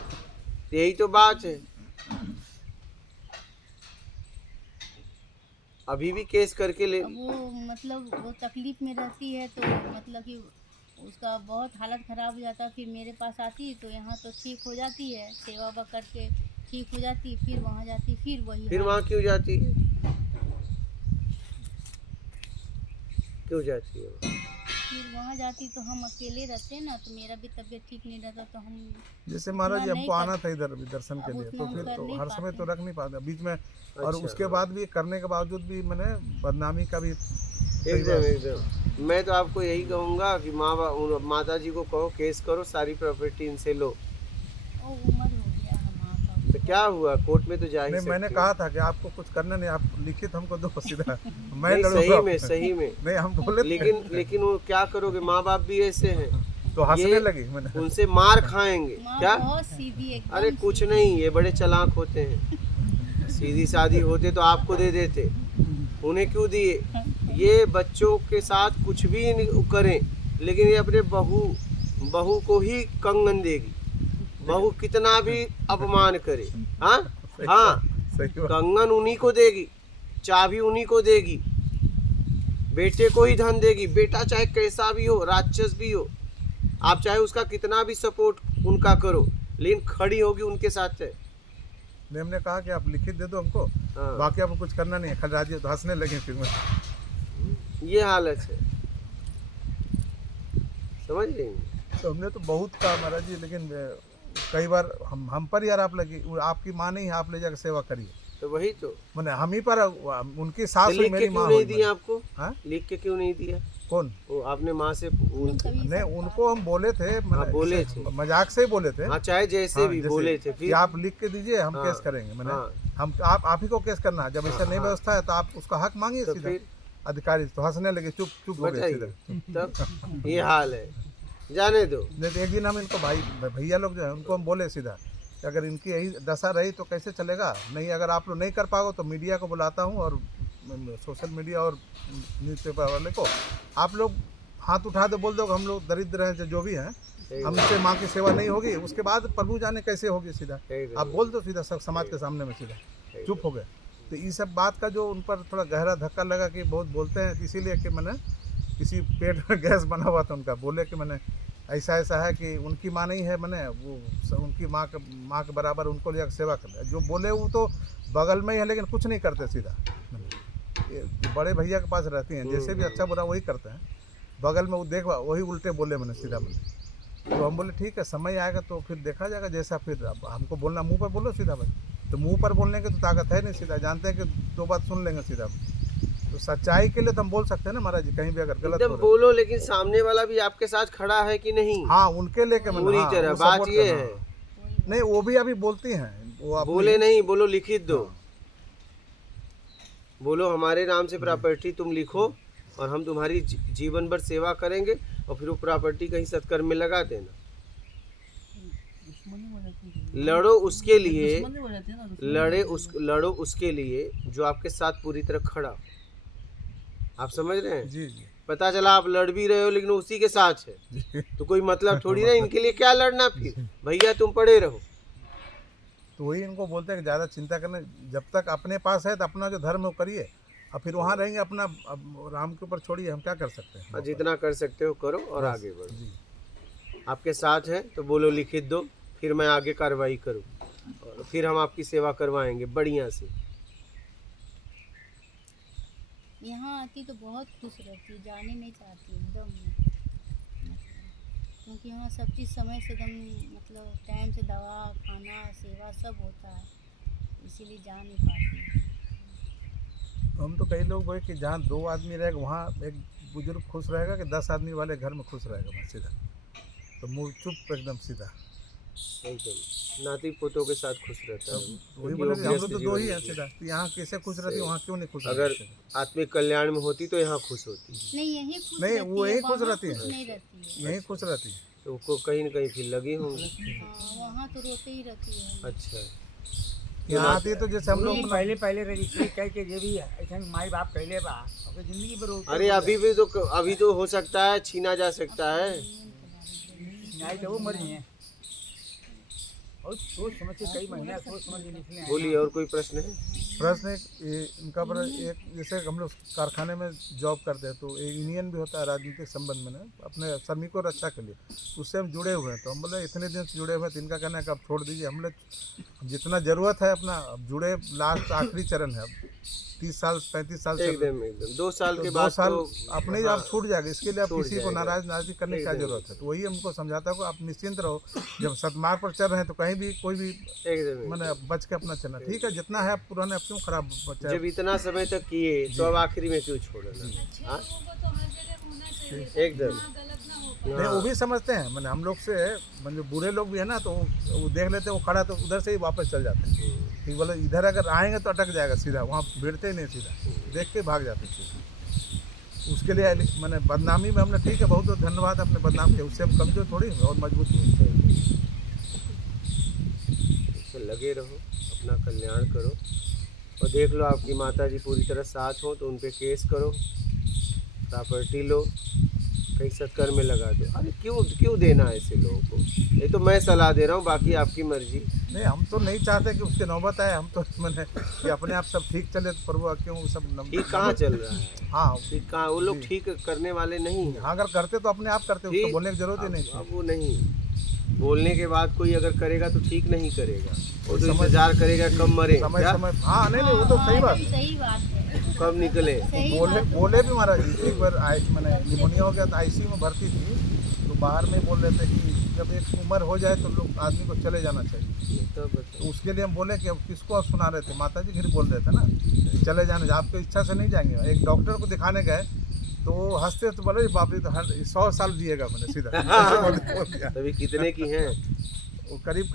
यही तो बात है, अभी भी केस करके ले। अब वो मतलब वो तकलीफ में रहती है तो मतलब कि उसका बहुत हालत ख़राब हो जाता है, फिर मेरे पास आती है तो यहाँ तो ठीक हो जाती है, सेवा वेवा करके ठीक हो जाती है, फिर वहाँ जाती है, फिर वही फिर हाल। वहाँ क्यों जाती है? क्यों जाती है वहाँ? फिर वहाँ जाती तो हम अकेले रहते हैं ना, तो मेरा भी तबीयत ठीक नहीं रहता तो हम जैसे महाराज जी उतना हमको नहीं आना कर- था इधर दर्शन के अब लिए, उतना तो हम फिर कर तो नहीं हर समय पाते। तो रख नहीं पाते बीच में, और अच्छा। उसके बाद भी करने के बावजूद भी मैंने बदनामी का भी एकदम एकदम। मैं तो आपको यही कहूँगा कि माता जी को कहो केस करो, सारी प्रॉपर्टी इनसे लो। वो उम्र हो गया है माँ का। तो क्या हुआ, कोर्ट में तो जा ही नहीं सकते मैंने हो। कहा था कि आपको कुछ करना नहीं, आप लिखित हमको दो सीधा, मैं नहीं, लड़ूंगा सही में आपसे। सही में। नहीं हम बोले थे। लेकिन वो क्या करोगे, माँ बाप भी ऐसे हैं, तो हंसने ये लगी मैंने। उनसे मार खाएंगे माँ क्या? बहुत सीधी एकदम। अरे कुछ नहीं, ये बड़े चालाक होते हैं। सीधी सादी होते तो आपको दे देते, उन्हें क्यों दिए? ये बच्चों के साथ कुछ भी नहीं करें, लेकिन ये अपने बहू को ही कंगन देगी। बहू कितना भी अपमान करे, हाँ हाँ, सही बात। कंगन उन्हीं को देगी, चाबी उन्हीं को देगी, बेटे को ही धन देगी। बेटा चाहे कैसा भी हो, राक्षस भी हो, आप चाहे उसका कितना भी सपोर्ट उनका करो, लेकिन खड़ी होगी उनके साथ है। नहीं हमने कहा कि आप लिखित दे दो हमको, हाँ। बाकी आपको कुछ करना नहीं है, खाली राजी हो। तो हंसने लगे फिर मैं। ये हालत है, समझ रही हैं? तो हमने तो बहुत कहा महाराज जी, लेकिन कई बार हम पर यार आप लगी, आपकी माँ नहीं है, आप ले जाकर सेवा करिए। तो वही तो मैंने हम ही पर, उनकी तो सास हुई, लिख के मेरी क्यों माँ नहीं हुई। दिया आपको? हाँ? लिख के क्यों नहीं दिया? कौन? वो आपने माँ से नहीं उनको हम बोले थे, मैंने बोले इसे थे। मजाक से ही बोले थे। हाँ, चाहे जैसे हाँ, भी जैसे बोले थे, कि फिर आप लिख के दीजिए, हम हाँ, केस करेंगे। मैंने हाँ। हम आप ही को केस करना है, जब ऐसा नहीं व्यवस्था है तो आप उसका हक मांगिए तो सीधा। फिर अधिकारी तो हंसने लगे, चुप चुप हो गए बताइए, सीधा। तब ये हाल है, जाने दो। नहीं तो एक दिन हम इनको भैया लोग जो है उनको हम बोले सीधा कि अगर इनकी यही दशा रही तो कैसे चलेगा। नहीं अगर आप लोग नहीं कर पाओगे तो मीडिया को बुलाता हूँ, और सोशल मीडिया और न्यूज़पेपर वाले को, आप लोग हाथ उठा दो, बोल दो कि हम लोग दरिद्र हैं, जो भी हैं, हमसे माँ की सेवा नहीं होगी, उसके बाद प्रभु जाने कैसे होगी। सीधा आप बोल दो सीधा, सब समाज के सामने में सीधा चुप हो गए। तो ये सब बात का जो उन पर थोड़ा गहरा धक्का लगा कि बहुत बोलते हैं, इसीलिए कि मैंने किसी पेट में गैस बना हुआ था उनका, बोले कि मैंने ऐसा ऐसा है कि उनकी माँ नहीं है, मैंने वो उनकी माँ के बराबर उनको लिया सेवा कर। जो बोले वो तो बगल में ही है, लेकिन कुछ नहीं करते सीधा। ये बड़े भैया के पास रहती हैं, जैसे भी अच्छा बुरा वही करते हैं, बगल में वो देख वही उल्टे बोले मैंने सीधा। मैंने तो हम बोले ठीक है, समय आएगा तो फिर देखा जाएगा जैसा। फिर अब हमको बोलना मुंह पर बोलो सीधा भाई, तो मुंह पर बोलने की तो ताकत है नहीं, सीधा जानते हैं कि दो बात सुन लेंगे सीधा। तो सच्चाई के लिए तो हम बोल सकते हैं ना महाराज जी, कहीं भी अगर गलत हो एकदम रहा है। बोलो, लेकिन सामने वाला भी आपके साथ खड़ा है कि नहीं, हाँ उनके लेके मैंने, पूरी हाँ, तरह। वो बात support ये करना। है, नहीं वो भी अभी बोलती हैं, वो अपनी- बोले नहीं, बोलो लिखित दो। बोलो हमारे नाम से प्रॉपर्टी तुम लिखो और हम तुम्हारी जीवन भर सेवा करेंगे, और फिर वो प्रॉपर्टी कहीं सत्कर्म में लगा देना। दुश्मनी हो जाती है, लड़ो उसके लिए, दुश्मनी हो जाती है ना, दुश्मनी। लड़ो उसके लिए जो आपके साथ पूरी तरह खड़ा हो। आप समझ रहे हैं? जी जी पता चला आप लड़ भी रहे हो लेकिन उसी के साथ है, तो कोई मतलब थोड़ी ना, इनके लिए क्या लड़ना फिर, भैया तुम पड़े रहो। तो वही इनको बोलते हैं कि ज़्यादा चिंता करना, जब तक अपने पास है तो अपना जो धर्म है वो करिए, और फिर वहाँ रहेंगे अपना, अब राम के ऊपर छोड़िए, हम क्या कर सकते हैं। और जितना कर सकते हो करो और आगे बढ़ो। जी आपके साथ है तो बोलो लिखित दो, फिर मैं आगे कार्रवाई करूँ, और फिर हम आपकी सेवा करवाएंगे बढ़िया से। यहाँ आती तो बहुत खुश रहती, जाने नहीं चाहती एकदम, क्योंकि यहाँ सब चीज़ समय से एकदम मतलब टाइम से दवा खाना सेवा सब होता है, इसीलिए जा नहीं पाती। तो हम तो कई लोग बोले कि जहाँ 2 आदमी रहेगा वहाँ एक बुजुर्ग खुश रहेगा कि 10 आदमी वाले घर में खुश रहेगा, बस सीधा। तो मुँह चुप एकदम सीधा। एकदम नाती पोतों के साथ खुश रहता है वो। वही क्योंकि बोले वो कि हम लोग व्यस्त तो दो जीवन ही हैं जीते हैं। सीधा, तो यहाँ कैसे खुश रहती वहाँ क्यों नहीं खुश अगर रहती? आत्मिक कल्याण में होती तो यहाँ खुश होती, नहीं यही खुश नहीं, रहती वो है, यहीं खुश वहाँ रहती है। खुश नहीं रहती है। यहीं खुश रहती है। तो उसको कहीं न कहीं फिर लगी होंगी। हाँ, वहाँ तो रोते ही रहती है। अच्छा, यहाँ आती है तो जैसे हम लोग पहले पहले रजिस्ट्री कह के जे भी ऐसे माई बाप कहले बा ओके जिंदगी भर रोते अरे अभी तो हो सकता है, छीना जा सकता है। नहीं तो वो मर गए और सोच समझ के कई महीना सोच समझ के निकले हैं। बोलिए, और कोई प्रश्न है? प्रश्न इनका पर एक जैसे हम लोग कारखाने में जॉब करते हैं तो एक यूनियन भी होता है राजनीतिक संबंध में ना, अपने श्रमिकों और रक्षा के लिए, उससे हम जुड़े हुए हैं। तो हम बोले इतने दिन से जुड़े हुए हैं तो इनका कहना है कि आप छोड़ दीजिए। हम लोग जितना ज़रूरत है अपना अब जुड़े, लास्ट आखिरी चरण है, अब 30 साल 35 साल से एकदम 2 साल तो के 2 बाद साल तो अपने आप छूट जाएगा। इसके लिए आप छूट किसी को जाएगा। नाराज करने की क्या जरूरत है? तो वही हमको समझाता है कि आप निश्चिंत रहो, जब सतमार्ग पर चल रहे हैं तो कहीं भी कोई भी एकदम मैंने बच के अपना चलना ठीक है। जितना है पुराने अब क्यों खराब बचा जब इतना समय तक किए तो अब आखिरी में क्यों छोड़ना? हाँ? लोगों को तो हर जगह होना चाहिए, एकदम हाँ, गलत ना हो पाए। नहीं, वो भी समझते हैं। मैंने हम लोग से जो बुरे लोग भी है ना, तो वो देख लेते हैं वो खड़ा तो उधर से ही वापस चल जाते हैं। ठीक बोले इधर अगर आएंगे तो अटक जाएगा सीधा, वहाँ भिड़ते ही नहीं, सीधा देख के भाग जाते हैं। उसके लिए मैंने बदनामी में हमने ठीक है, बहुत बहुत धन्यवाद अपने बदनाम के, उससे हम कमजोर थोड़ी हैं और मजबूत हुए। तो लगे रहो, अपना कल्याण करो और देख लो आपकी माता जी पूरी तरह साथ हो तो उन पे केस करो, प्रॉपर्टी लो, कहीं सत्कर में लगा दो। अरे क्यों देना है ऐसे लोगों को? ये तो मैं सलाह दे रहा हूँ, बाकी आपकी मर्जी। नहीं, हम तो नहीं चाहते कि उसके नौबत आए। हम तो मैंने कि अपने आप सब ठीक चले तो प्रभु क्यों सब ठीक कहाँ चल रहा है? हाँ ठीक कहाँ? वो लोग ठीक करने वाले नहीं हैं। अगर करते तो अपने आप करते, उसको ठीक। बोलने की जरूरत ही नहीं थी। अब वो नहीं, बोलने के बाद कोई अगर करेगा तो ठीक नहीं करेगा, वो तो समझ- इंतजार करेगा कब मरे, समय क्या? समय हाँ नहीं वो तो सही बात है। सही बात है, कब निकले। सही बोले बात है। बोले भी महाराज जी, एक बार मैंने निमोनिया हो गया तो आईसीयू में भर्ती थी, तो बाहर में बोल रहे थे कि जब एक उम्र हो जाए तो लोग आदमी को चले जाना चाहिए। तो तो उसके लिए हम बोले कि अब किसको आप सुना रहे थे? माता जी फिर बोल रहे थे ना कि चले जाने, आपकी इच्छा से नहीं जाएंगे। एक डॉक्टर को दिखाने गए तो वो हंसते तो बोले बाप रे, तो 100 साल जिएगा। मैंने सीधा बोल दिया। तभी कितने की हैं? वो करीब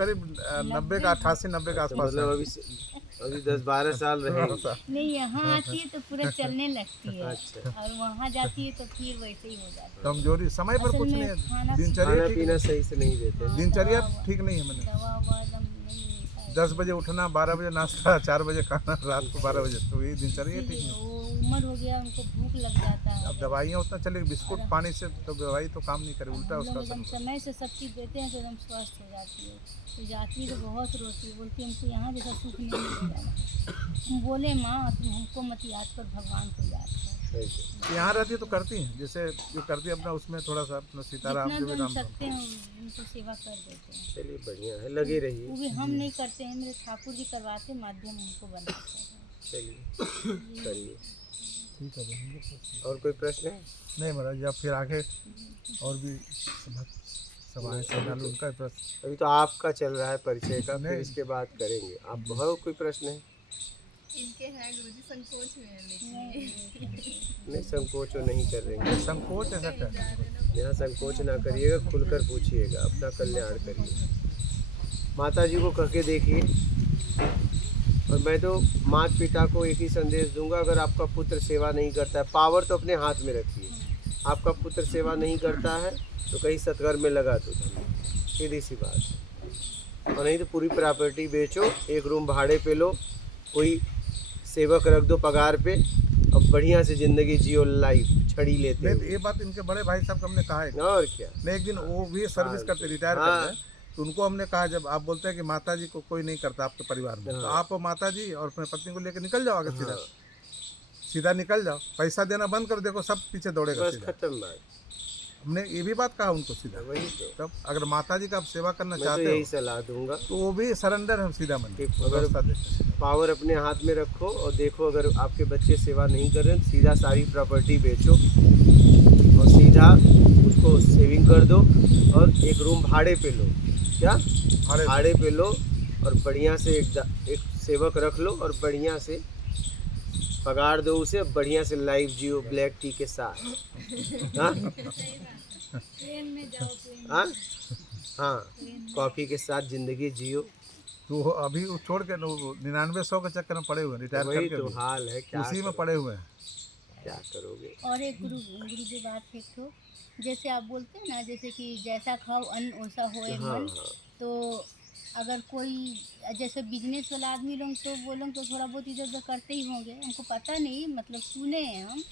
90 का 88-90 के आसपास मतलब अभी 10-12 साल रहेंगे। नहीं यहाँ आती है तो पूरा चलने लगती है अच्छा। और वहाँ जाती है तो फिर वैसे ही हो जाता है। कमजोरी समय पर असल कुछ में नहीं है, खाना दिनचर्या खाना ठीक पीना सही से नहीं देते। दिनचर्या ठीक नहीं है। मैंने दवा ववा एकदम नहीं मिलता है। 10 बजे उठना, 12 बजे नाश्ता, 4 बजे खाना, रात को 12 बजे, तो ये दिनचर्या ठीक इसीलिए नहीं। वो उम्र हो गया, उनको भूख लग जाता है। अब दवाइयाँ उतना चलेगी, बिस्कुट पानी से तो दवाई तो काम नहीं करे, उल्टा हम लोग उसका एकदम असर। समय से सब चीज़ देते हैं तो एकदम स्वस्थ हो जाती है। तो जाती है तो बहुत रोती है, बोलती है हमको यहाँ जैसा सुख नहीं मिलेगा। हम बोले माँ तुम हमको मत याद कर, भगवान को याद कर। यहाँ रहती है तो करती हैं, जैसे जो करती है अपना उसमें थोड़ा सा अपना सीताराम जितना जो भी भी हम राम सकते हैं उनको सेवा कर देते हैं। चलिए बढ़िया है, लगे वो रहिए। भी हम नहीं करते हैं, मेरे ठाकुर जी करवाते, माध्यम हमको बनाते हैं। चलिए करिए। ठीक है भाई। और कोई प्रश्न है? नहीं महाराज जी, आप फिर आगे और भी सभाएं संभालो, उनका भी प्रश्न। अभी तो आपका चल रहा है परिचय का, फिर नहीं। इसके बाद करेंगे। आप हो कोई प्रश्न है? इनके हैं गुरुजी, संकोच में है लेकिन नहीं, संकोच नहीं कर रहे हैं। संकोच ऐसा क्या है? यहाँ संकोच ना करिएगा, खुलकर पूछिएगा, अपना कल्याण करिए। माता जी को कह के देखिए। और मैं तो माता पिता को एक ही संदेश दूंगा, अगर आपका पुत्र सेवा नहीं करता है, पावर तो अपने हाथ में रखिए। आपका पुत्र सेवा नहीं करता है तो कहीं सत्कर में लगा दो, सीधी सी बात। और नहीं तो पूरी प्रॉपर्टी बेचो, एक रूम भाड़े पे लो, कोई सेवक रख दो पगार पे, और बढ़िया से ज़िंदगी जियो, लाइफ छड़ी लेते नहीं हो। तो ये बात इनके बड़े भाई साहब को हमने कहा है। और क्या? नहीं, एक दिन वो भी सर्विस करते, रिटायर हाँ। कर गए, तो उनको हमने कहा जब आप बोलते हैं कि माता जी को कोई नहीं करता आपके परिवार में, तो आप और माता जी और अपने पत्नी को लेकर निकल जाओ आगे, सीधा सीधा निकल जाओ, पैसा देना बंद कर, देखो सब पीछे दौड़ेगा बस सीधा। खत्म बात। हमने ये भी बात कहा उनको सीधा। वही तो तब अगर माता जी का आप सेवा करना मैं तो चाहते यही हो सलाह दूंगा तो वो भी सरेंडर हम सीधा मन कि अगर व्यवस्था देते हैं। पावर अपने हाथ में रखो और देखो, अगर आपके बच्चे सेवा नहीं कर रहे हैं, सीधा सारी प्रॉपर्टी बेचो और सीधा उसको सेविंग कर दो और एक रूम भाड़े पे लो। क्या? भाड़े पे लो और बढ़िया से एक सेवक रख लो और बढ़िया से पगार दो उसे, बढ़िया से लाइफ जियो ब्लैक टी के साथ। हाँ? ट्रेन में जाओ, ट्रेन हाँ? हाँ, कॉफ़ी के साथ ज़िंदगी जियो। तो अभी वो छोड़ के 9900 के चक्कर में पड़े हुए हैं, रिटायर वही करके तो भी। हाल है, क्या उसी में करो- पड़े हुए हैं। क्या करोगे। और एक गुरु जी बात एक तो जैसे आप बोलते हैं ना, जैसे कि जैसा खाओ अन्न वैसा होए हाँ मन। हाँ, तो अगर कोई जैसे बिजनेस वाला आदमी लोग, तो वो लोग तो थोड़ा बहुत इधर उधर करते ही होंगे, हमको पता नहीं, मतलब सुने हैं हम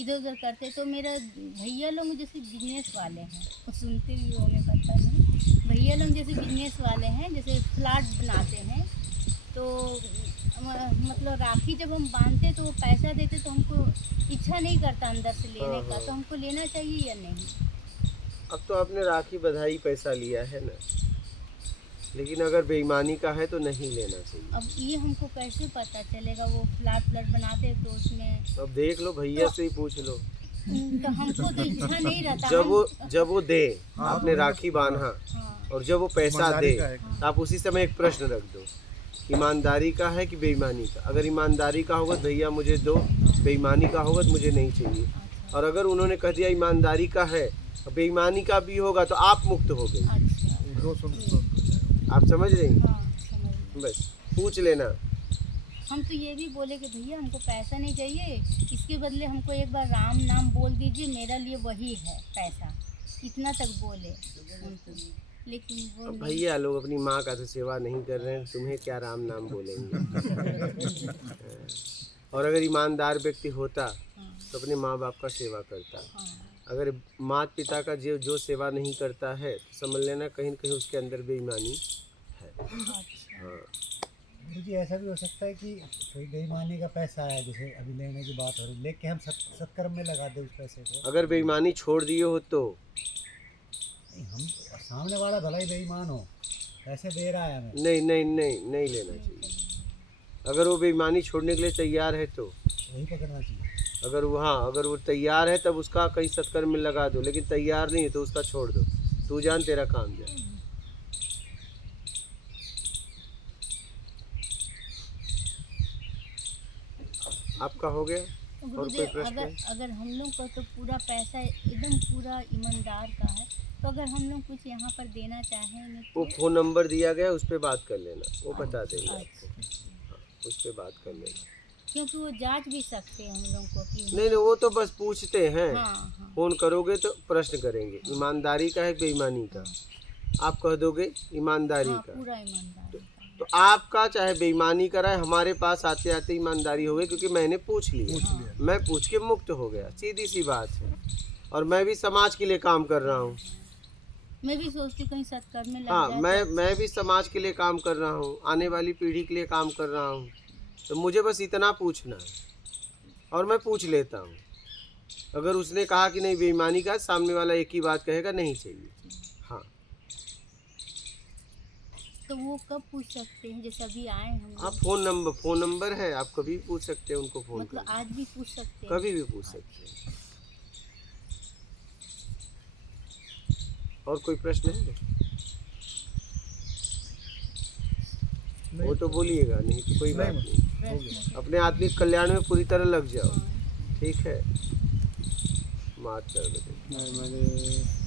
इधर उधर करते। तो मेरा भैया लोग जैसे बिजनेस वाले हैं, वो सुनते भी होंगे पता नहीं, भैया लोग जैसे बिजनेस वाले हैं, जैसे फ्लैट बनाते हैं। तो मतलब राखी जब हम बांधते तो वो पैसा देते, तो हमको इच्छा नहीं करता अंदर से लेने का, तो हमको लेना चाहिए या नहीं? अब तो आपने राखी बधाई पैसा लिया है ना, लेकिन अगर बेईमानी का है तो नहीं लेना चाहिए। अब ये हमको कैसे पता चलेगा? वो फ्लैट बनाते तो उसमें अब देख लो, भैया से ही पूछ लो। तो हमको तो इच्छा नहीं रहता। जब वो दे, आपने राखी बांधा हाँ, और जब वो पैसा ईमानदारी दे, का है। तो आप उसी समय एक प्रश्न रख दो, ईमानदारी का है कि बेईमानी का। अगर ईमानदारी का होगा तो भैया मुझे दो, बेईमानी का होगा तो मुझे नहीं चाहिए। और अगर उन्होंने कह दिया ईमानदारी का है और बेईमानी का भी होगा तो आप मुक्त हो गए। अच्छा, दो सुन आप समझ रही हैं? हाँ समझ गई। बस पूछ लेना। हम तो ये भी बोले कि भैया हमको पैसा नहीं चाहिए, इसके बदले हमको एक बार राम नाम बोल दीजिए, मेरा लिए वही है पैसा, इतना तक बोले उनको। लेकिन वो अब नहीं। भैया लोग अपनी माँ का तो सेवा नहीं कर रहे हैं, तुम्हें क्या राम नाम बोलेंगे। और अगर ईमानदार व्यक्ति होता हाँ, तो अपने माँ बाप का सेवा करता। हाँ, अगर माता पिता का जो सेवा नहीं करता है तो समझ लेना कहीं न कहीं उसके अंदर बेईमानी है। अच्छा। हाँ, गुरु जी ऐसा भी हो सकता है कि कोई बेईमानी का पैसा आया, जैसे अभी लेने की बात हो रही, लेके हम सत्कर्म में लगा दें उस पैसे को। अगर बेईमानी छोड़ दिए हो तो नहीं, हम सामने वाला भला ही बेईमान हो, पैसे दे रहा है हमें, नहीं नहीं नहीं नहीं लेना चाहिए। अगर वो बेईमानी छोड़ने के लिए तैयार है तो वही पकड़ना चाहिए। अगर वो तैयार है तब उसका कहीं सत्कर्म में लगा दो, लेकिन तैयार नहीं है तो उसका छोड़ दो। तू जान तेरा काम जान। आपका हो गया? और कोई गुरुदेव, प्रश्न है? अगर हम लोग का तो पूरा पैसा एकदम पूरा ईमानदार का है, तो अगर हम लोग कुछ यहाँ पर देना चाहें वो फ़ोन नंबर दिया गया उस पर बात कर लेना, वो बता देंगे आपको। अच्छा, हाँ, उस पर बात कर लेना। क्योंकि वो जांच भी सकते हैं हम लोग को कि नहीं नहीं, वो तो बस पूछते हैं। हाँ हाँ फ़ोन करोगे तो प्रश्न करेंगे, ईमानदारी का है बेईमानी का। आप कह दोगे ईमानदारी हाँ, का, पूरा ईमानदार का। तो आपका चाहे बेईमानी कराए, हमारे पास आते आते ईमानदारी हो गई, क्योंकि मैंने पूछ लिया। मैं पूछ के मुक्त हो गया, सीधी सी बात है। और मैं भी समाज के लिए काम कर रहा हूँ। मैं भी सोचती कहीं सत्कर्म में लग हाँ, जाए मैं भी समाज के लिए काम कर रहा हूँ, आने वाली पीढ़ी के लिए काम कर रहा हूँ। तो मुझे बस इतना पूछना है और मैं पूछ लेता हूँ। अगर उसने कहा कि नहीं बेईमानी का, सामने वाला एक ही बात कहेगा नहीं चाहिए। हाँ, तो वो कब पूछ सकते हैं? जैसे अभी आए हम आप लोग, फ़ोन नंबर है, आप कभी भी पूछ सकते हैं उनको फ़ोन मतलब कर, आज भी पूछ सकते हैं? कभी भी पूछ सकते हैं। और कोई प्रश्न है? वो तो बोलिएगा, नहीं तो कोई बात नहीं। प्रश्न अपने आत्मिक कल्याण में पूरी तरह लग जाओ, ठीक है। मात कर दो। नर्मदे